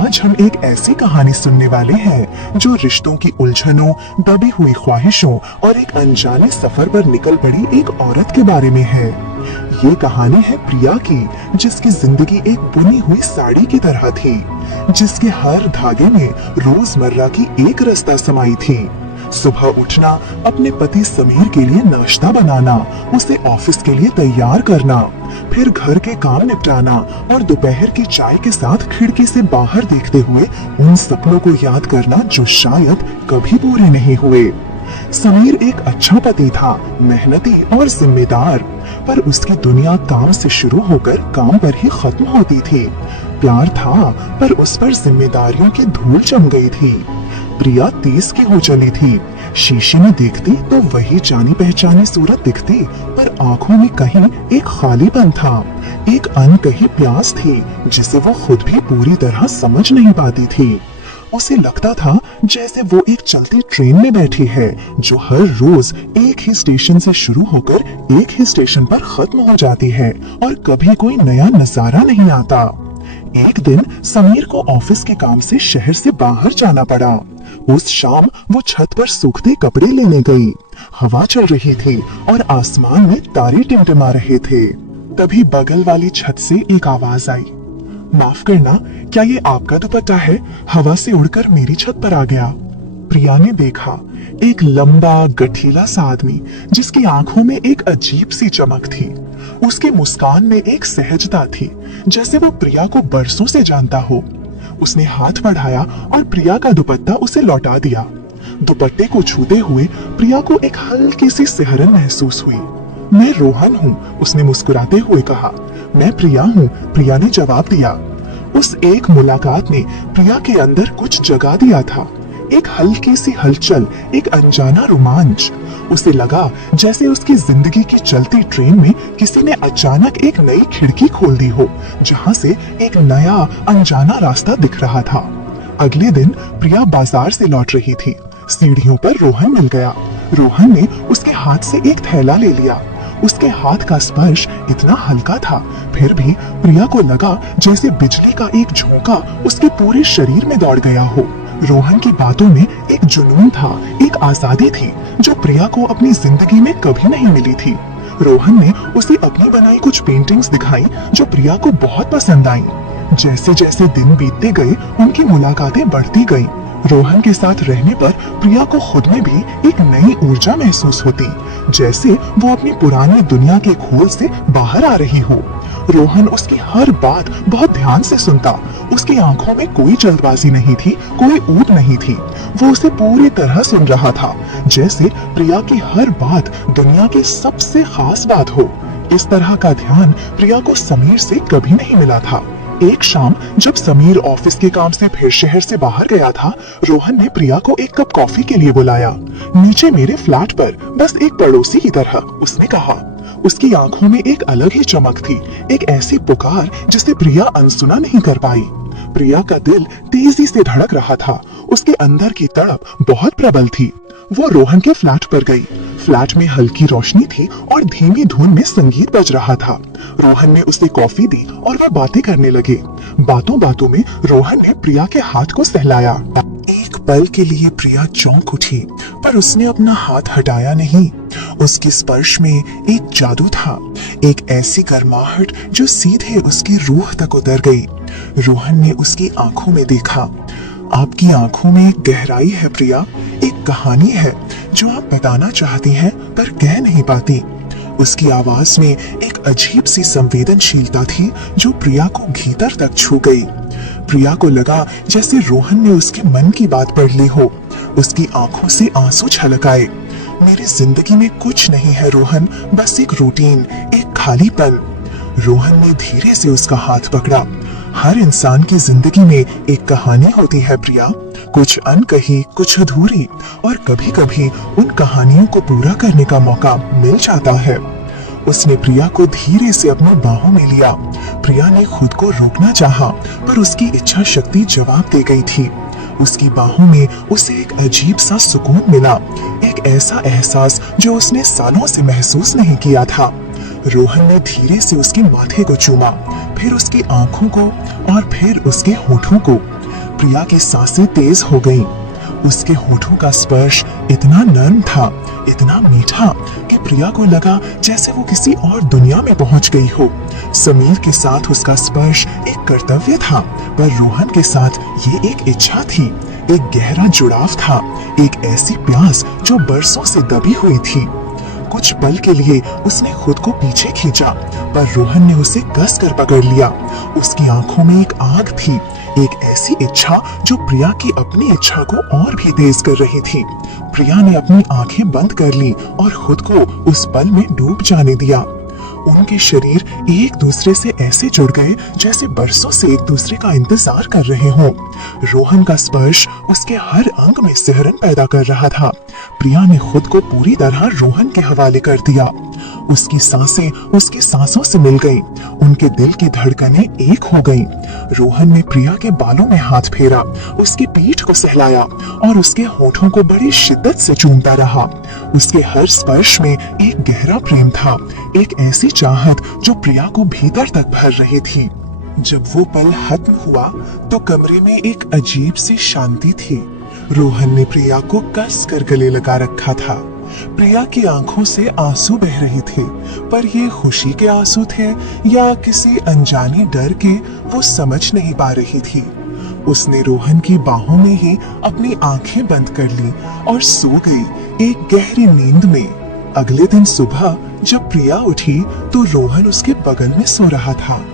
आज हम एक ऐसी कहानी सुनने वाले हैं जो रिश्तों की उलझनों, दबी हुई ख्वाहिशों और एक अनजाने सफर पर निकल पड़ी एक औरत के बारे में है। ये कहानी है प्रिया की, जिसकी जिंदगी एक बुनी हुई साड़ी की तरह थी, जिसके हर धागे में रोजमर्रा की एक रास्ता समाई थी। सुबह उठना, अपने पति समीर के लिए नाश्ता बनाना, उसे ऑफिस के लिए तैयार करना, फिर घर के काम निपटाना और दोपहर की चाय के साथ खिड़की से बाहर देखते हुए उन सपनों को याद करना जो शायद कभी पूरे नहीं हुए। समीर एक अच्छा पति था, मेहनती और जिम्मेदार, पर उसकी दुनिया काम से शुरू होकर काम पर ही खत्म होती थी। प्यार था, पर उस पर जिम्मेदारियों की धूल जम गई थी। प्रिया 30 की हो चली थी। शीशे में देखती तो वही जानी पहचानी सूरत दिखती, पर आंखों में कहीं एक खालीपन था, एक अनकही प्यास थी जिसे वो खुद भी पूरी तरह समझ नहीं पाती थी। उसे लगता था जैसे वो एक चलती ट्रेन में बैठी है जो हर रोज एक ही स्टेशन से शुरू होकर एक ही स्टेशन पर खत्म हो जाती है और कभी कोई नया नजारा नहीं आता। एक दिन समीर को ऑफिस के काम से शहर से बाहर जाना पड़ा। उस शाम वो छत पर सूखते कपड़े लेने गई। हवा चल रही थी और आसमान में तारे टिमटिमा रहे थे। तभी बगल वाली छत से एक आवाज आई, माफ करना, क्या ये आपका दुपट्टा है? हवा से उड़कर मेरी छत पर आ गया। प्रिया ने देखा, एक लंबा गठीला सा आदमी जिसकी आंखों में एक अजीब सी चमक थी। उसकी मुस्कान में एक सहजता थी, जैसे वो प्रिया को बरसों से जानता हो। उसने हाथ बढ़ाया और प्रिया का दुपट्टा उसे लौटा दिया। दुपट्टे को छूते हुए प्रिया को एक हल्की सी सिहरन महसूस हुई। मैं रोहन हूँ, उसने मुस्कुराते हुए कहा। मैं प्रिया हूँ, प्रिया ने जवाब दिया। उस एक मुलाकात ने प्रिया के अंदर कुछ जगा दिया था, एक हल्की सी हलचल, एक अनजाना रोमांच। उसे लगा जैसे उसकी जिंदगी की चलती ट्रेन में किसी ने अचानक एक नई खिड़की खोल दी हो, जहां से एक नया अनजाना रास्ता दिख रहा था। अगले दिन प्रिया बाजार से लौट रही थी। सीढ़ियों पर रोहन मिल गया। रोहन ने उसके हाथ से एक थैला ले लिया। उसके हाथ का स्पर्श इतना हल्का था, फिर भी प्रिया को लगा जैसे बिजली का एक झोंका उसके पूरे शरीर में दौड़ गया हो। रोहन की बातों में एक जुनून था, एक आजादी थी जो प्रिया को अपनी जिंदगी में कभी नहीं मिली थी। रोहन ने उसे अपनी बनाई कुछ पेंटिंग्स दिखाई जो प्रिया को बहुत पसंद आई। जैसे जैसे दिन बीतते गए उनकी मुलाकातें बढ़ती गईं। रोहन के साथ रहने पर प्रिया को खुद में भी एक नई ऊर्जा महसूस होती, जैसे वो अपनी पुरानी दुनिया के खोल से बाहर आ रही हो। रोहन उसकी हर बात बहुत ध्यान से सुनता। उसकी आंखों में कोई जल्दबाजी नहीं थी, कोई ऊब नहीं थी। वो उसे पूरी तरह सुन रहा था, जैसे प्रिया की हर बात दुनिया की सबसे खास बात हो। इस तरह का ध्यान प्रिया को समीर से कभी नहीं मिला था। एक शाम जब समीर ऑफिस के काम से फिर शहर से बाहर गया था, रोहन ने प्रिया को एक कप कॉफी के लिए बुलाया। नीचे मेरे फ्लैट पर, बस एक पड़ोसी की तरह, उसने कहा। उसकी आंखों में एक अलग ही चमक थी, एक ऐसी पुकार जिसे प्रिया अनसुना नहीं कर पाई। प्रिया का दिल तेजी से धड़क रहा था। उसके अंदर की तड़प बहुत प्रबल थी। वो रोहन के फ्लैट पर गई। फ्लैट में हल्की रोशनी थी और धीमी धुन में संगीत बज रहा था। रोहन ने उसे कॉफी दी और वे बातें करने लगे। बातों बातों में रोहन ने प्रिया के हाथ को सहलाया। एक पल के लिए प्रिया चौंक उठी, पर उसने अपना हाथ हटाया नहीं। उसके स्पर्श में एक जादू था, एक ऐसी गर्माहट जो सीधे उसकी रूह तक उतर गई। रोहन ने उसकी आंखों में देखा। आपकी आंखों में एक गहराई है प्रिया, एक कहानी है जो आप बताना चाहती हैं पर कह नहीं पाती। उसकी आवाज में एक अजीब सी संवेदनशीलता थी जो प्रिया को भीतर तक छू गई। प्रिया को लगा जैसे रोहन ने उसके मन की बात पढ़ ली हो। उसकी आंखों से आंसू छलक आए। मेरी जिंदगी में कुछ नहीं है रोहन, बस एक रूटीन, एक खालीपन। रोहन ने धीरे से उसका हाथ पकड़ा। हर इंसान की जिंदगी में एक कहानी होती है प्रिया, कुछ अनकही, कुछ अधूरी, और कभी कभी उन कहानियों को पूरा करने का मौका मिल जाता है। उसने प्रिया को धीरे से अपनी बाहों में लिया। प्रिया ने खुद को रोकना चाहा, पर उसकी इच्छा शक्ति जवाब दे गई थी। उसकी बाहों में उसे एक अजीब सा सुकून मिला, एक ऐसा एहसास जो उसने सालों से महसूस नहीं किया था। रोहन ने धीरे से उसके माथे को चूमा, फिर उसकी आंखों को और फिर उसके होठों को। प्रिया की सांसें तेज हो गईं। उसके होठों का स्पर्श इतना नर्म था, इतना मीठा कि प्रिया को लगा जैसे वो किसी और दुनिया में पहुंच गई हो। समीर के साथ उसका स्पर्श एक कर्तव्य था, पर रोहन के साथ ये एक इच्छा थी, एक गहरा जुड़ाव था, एक ऐसी प्यास जो बरसों से दबी हुई थी। कुछ पल के लिए उसने खुद को पीछे खींचा, पर रोहन ने उसे कस कर पकड़ लिया। उसकी आंखों में एक आग थी, एक ऐसी इच्छा जो प्रिया की अपनी इच्छा को और भी तेज कर रही थी। प्रिया ने अपनी आंखें बंद कर ली और खुद को उस पल में डूब जाने दिया। उनके शरीर एक दूसरे से ऐसे जुड़ गए जैसे बरसों से एक दूसरे का इंतजार कर रहे हों। रोहन का स्पर्श उसके हर अंग में सिहरन पैदा कर रहा था। प्रिया ने खुद को पूरी तरह रोहन के हवाले कर दिया। उसकी सांसें उसकी सांसों से मिल गईं, उनके दिल की धड़कनें एक हो गईं। रोहन ने प्रिया के बालों में हाथ फेरा, उसकी पीठ को सहलाया और उसके होठों को बड़ी शिद्दत से चूमता रहा। उसके हर स्पर्श में एक गहरा प्रेम था, एक ऐसी चाहत जो प्रिया को भीतर तक भर रही थी। जब वो पल खत्म हुआ तो कमरे में एक अजीब सी शांति थी। रोहन ने प्रिया को कस कर गले लगा रखा था। प्रिया की आंखों से आंसू बह रहे थे, पर ये खुशी के आंसू थे या किसी अनजाने डर के, वो समझ नहीं पा रही थी। उसने रोहन की बाहों में ही अपनी आंखें बंद कर ली और सो गई एक गहरी नींद में। अगले दिन सुबह जब प्रिया उठी तो रोहन उसके बगल में सो रहा था।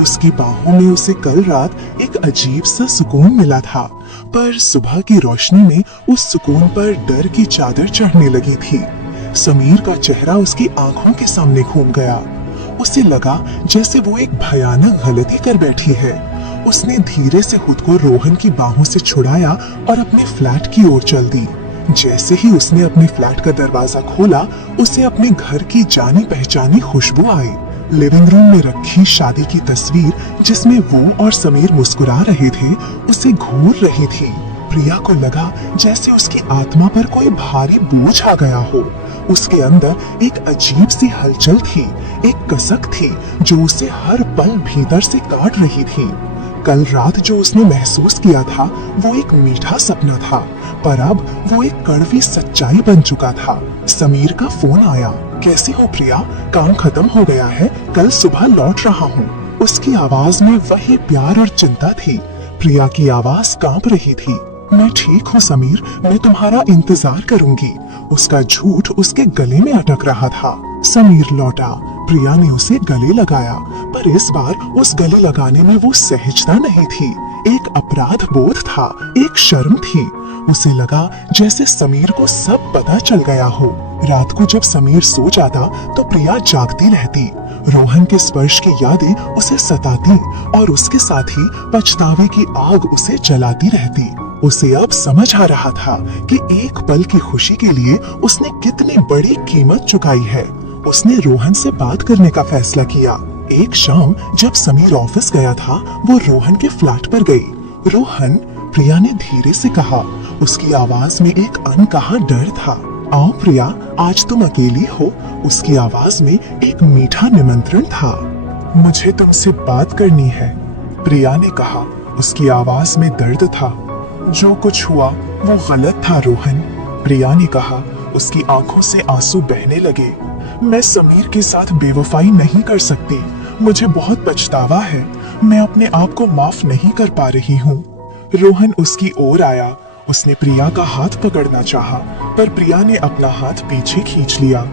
उसकी बाहों में उसे कल रात एक अजीब सा सुकून मिला था, पर सुबह की रोशनी में उस सुकून पर डर की चादर चढ़ने लगी थी। समीर का चेहरा उसकी आंखों के सामने घूम गया। उसे लगा जैसे वो एक भयानक गलती कर बैठी है। उसने धीरे से खुद को रोहन की बाहों से छुड़ाया और अपने फ्लैट की ओर चल दी। जैसे ही उसने अपने फ्लैट का दरवाजा खोला, उसे अपने घर की जानी पहचानी खुशबू आई। लिविंग रूम में रखी शादी की तस्वीर जिसमें वो और समीर मुस्कुरा रहे थे, उसे घूर रही थी। प्रिया को लगा जैसे उसकी आत्मा पर कोई भारी बोझ आ गया हो। उसके अंदर एक अजीब सी हलचल थी, एक कसक थी जो उसे हर पल भीतर से काट रही थी। कल रात जो उसने महसूस किया था वो एक मीठा सपना था, पर अब वो एक कड़वी सच्चाई बन चुका था। समीर का फोन आया। कैसे हो प्रिया? काम खत्म हो गया है, कल सुबह लौट रहा हूँ। उसकी आवाज में वही प्यार और चिंता थी। प्रिया की आवाज कांप रही थी। मैं ठीक हूँ समीर, मैं तुम्हारा इंतजार करूंगी। उसका झूठ उसके गले में अटक रहा था। समीर लौटा। प्रिया ने उसे गले लगाया, पर इस बार उस गले लगाने में वो सहजता नहीं थी। एक अपराध बोध था, एक शर्म थी। उसे लगा जैसे समीर को सब पता चल गया हो। रात को जब समीर सो जाता तो प्रिया जागती रहती। रोहन के स्पर्श की यादें उसे सताती और उसके साथ ही पछतावे की आग उसे जलाती रहती। उसे अब समझ आ रहा था कि एक पल की खुशी के लिए उसने कितनी बड़ी कीमत चुकाई है। उसने रोहन से बात करने का फैसला किया। एक शाम जब समीर ऑफिस गया था, वो रोहन के फ्लैट पर गई। रोहन, प्रिया ने धीरे से कहा। उसकी आवाज में एक अनकहा डर था। आओ प्रिया, आज तुम अकेली हो। उसकी आवाज में एक मीठा निमंत्रण था। मुझे तुमसे बात करनी है, प्रिया ने कहा। उसकी आवाज में दर्द था। जो कुछ हुआ वो गलत था रोहन, प्रिया ने कहा। उसकी आंखों से आंसू बहने लगे। मैं समीर के साथ बेवफाई नहीं कर सकती। मुझे बहुत पछतावा है। मैं अपने आप को माफ नहीं कर पा रही हूँ। रोहन उसकी ओर आया। उसने प्रिया का हाथ पकड़ना चाहा, पर प्रिया ने अपना हाथ पीछे खींच लिया।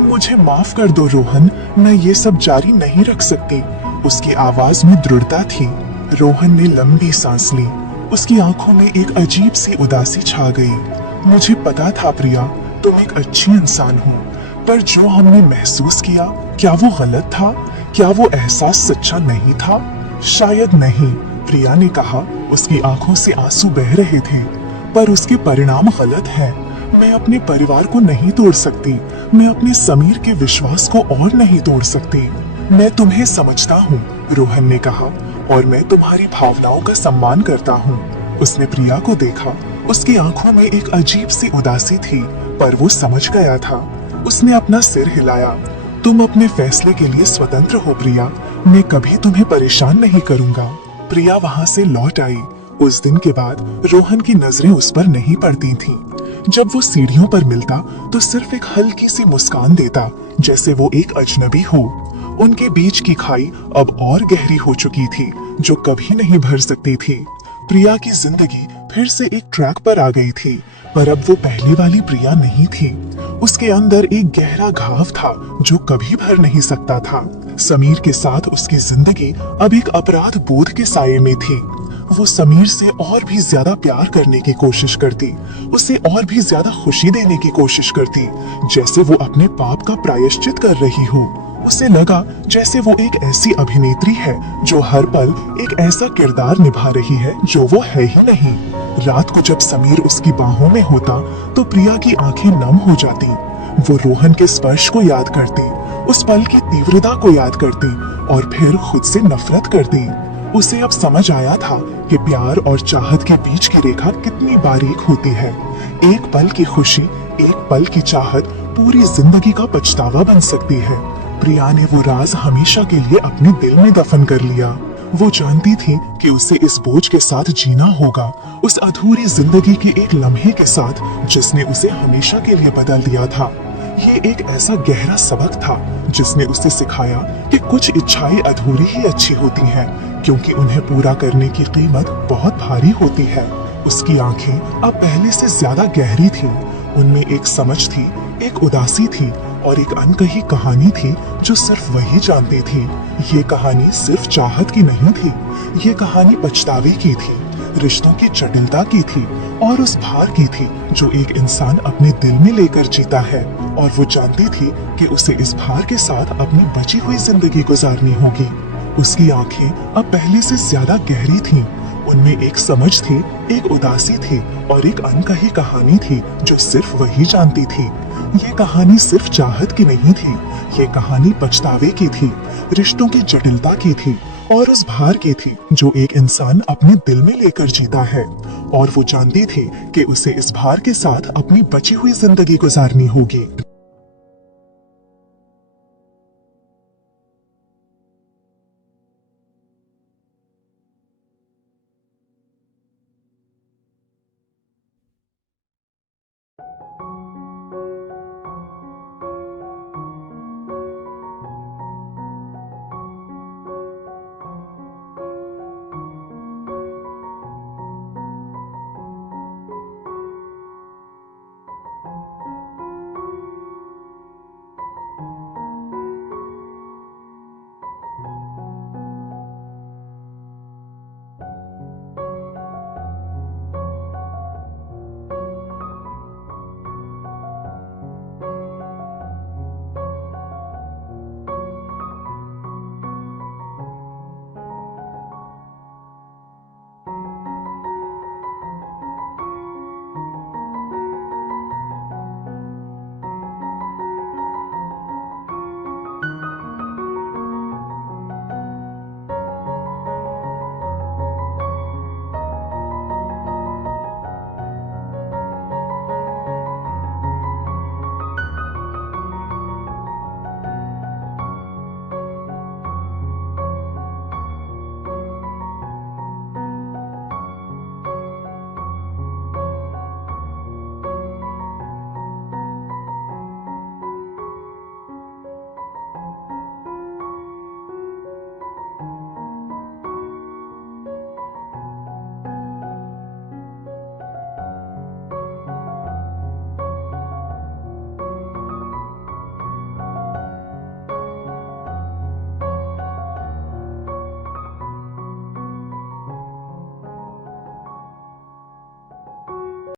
मुझे माफ कर दो रोहन, मैं ये सब जारी नहीं रख सकती। उसकी आवाज में दृढ़ता थी। रोहन ने लंबी सांस ली। उसकी आंखों में एक अजीब सी उदासी छा गई। मुझे पता था प्रिया, तुम एक अच्छी इंसान हो, पर जो हमने महसूस किया, क्या वो गलत था? क्या वो एहसास सच्चा नहीं था? शायद नहीं, प्रिया ने कहा। उसकी आंखों से आंसू बह रहे थे। पर उसके परिणाम गलत हैं। मैं अपने परिवार को नहीं तोड़ सकती। मैं अपने समीर के विश्वास को और नहीं तोड़ सकती। मैं तुम्हें समझता हूँ, रोहन ने कहा, और मैं तुम्हारी भावनाओं का सम्मान करता हूँ। उसने प्रिया को देखा। उसकी आंखों में एक अजीब सी उदासी थी, पर वो समझ गया था। उसने अपना सिर हिलाया। तुम अपने फैसले के लिए स्वतंत्र हो प्रिया। मैं कभी तुम्हें परेशान नहीं करूंगा। प्रिया वहां से लौट आई। उस दिन के बाद रोहन की नजरें उस पर नहीं पड़ती थीं। जब वो सीढ़ियों पर मिलता तो सिर्फ एक हल्की सी मुस्कान देता, जैसे वो एक अजनबी हो। उनके बीच की खाई अब और गहरी हो चुकी थी, जो कभी नहीं भर सकती थी। प्रिया की जिंदगी फिर से एक ट्रैक पर आ गई थी, पर अब वो पहले वाली प्रिया नहीं थी। उसके अंदर एक गहरा घाव था जो कभी भर नहीं सकता था। समीर के साथ उसकी जिंदगी अब एक अपराध बोध के साये में थी। वो समीर से और भी ज्यादा प्यार करने की कोशिश करती, उसे और भी ज्यादा खुशी देने की कोशिश करती, जैसे वो अपने पाप का प्रायश्चित कर रही हो। उसे लगा जैसे वो एक ऐसी अभिनेत्री है जो हर पल एक ऐसा किरदार निभा रही है जो वो है ही नहीं। रात को जब समीर उसकी बाहों में होता तो प्रिया की आंखें नम हो जाती। वो रोहन के स्पर्श को याद करती, उस पल की तीव्रता को याद करती और फिर खुद से नफरत करती। उसे अब समझ आया था कि प्यार और चाहत के बीच की रेखा कितनी बारीक होती है। एक पल की खुशी, एक पल की चाहत पूरी जिंदगी का पछतावा बन सकती है। प्रिया ने वो राज हमेशा के लिए अपने दिल में दफन कर लिया। वो जानती थी कि उसे इस बोझ के साथ जीना होगा, उस अधूरी जिंदगी के एक लम्हे के साथ जिसने उसे हमेशा के लिए बदल दिया था। ये एक ऐसा गहरा सबक था जिसने उसे सिखाया कि कुछ इच्छाएं अधूरी ही अच्छी होती हैं, क्योंकि उन्हें पूरा करने की कीमत बहुत भारी होती है। उसकी आंखें अब पहले से ज्यादा गहरी थीं। उनमें एक समझ थी, एक उदासी थी और एक अनकही कहानी थी जो सिर्फ वही जानती थी। ये कहानी सिर्फ चाहत की नहीं थी, ये कहानी पछतावे की थी, रिश्तों की जटिलता की थी और उस भार की थी जो एक इंसान अपने दिल में लेकर जीता है। और वो जानती थी कि उसे इस भार के साथ अपनी बची हुई जिंदगी गुजारनी होगी। उसकी आंखें अब पहले से ज्यादा गहरी थीं। उनमें एक समझ थी, एक उदासी थी और एक अनकही कहानी थी जो सिर्फ वही जानती थी। ये कहानी सिर्फ चाहत की नहीं थी, ये कहानी पछतावे की थी, रिश्तों की जटिलता की थी और उस भार की थी जो एक इंसान अपने दिल में लेकर जीता है। और वो जानती थी कि उसे इस भार के साथ अपनी बची हुई जिंदगी गुजारनी होगी।